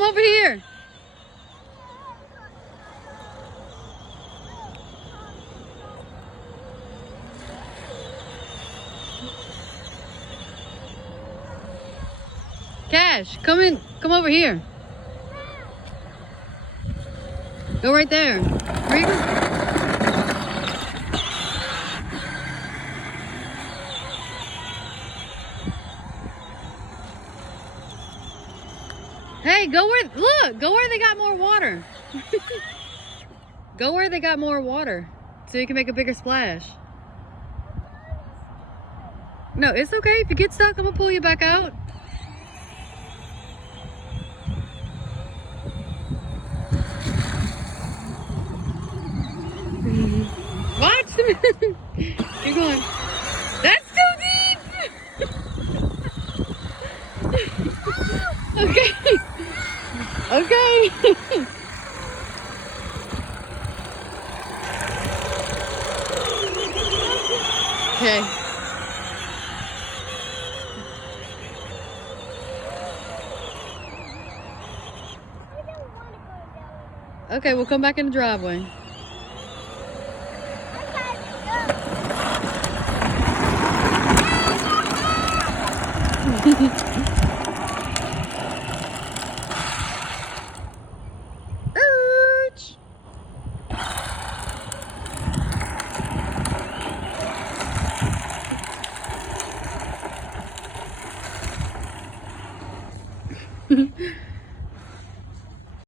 come over here. Cash, come in. Come over here. Go right there. Where you go? Hey, go where, look, go where they got more water. Go where they got more water so you can make a bigger splash. No, it's okay. If you get stuck, I'm gonna pull you back out. Watch. Keep going. That's too deep. Okay. Okay. Okay. Okay, we'll come back in the driveway. Ouch.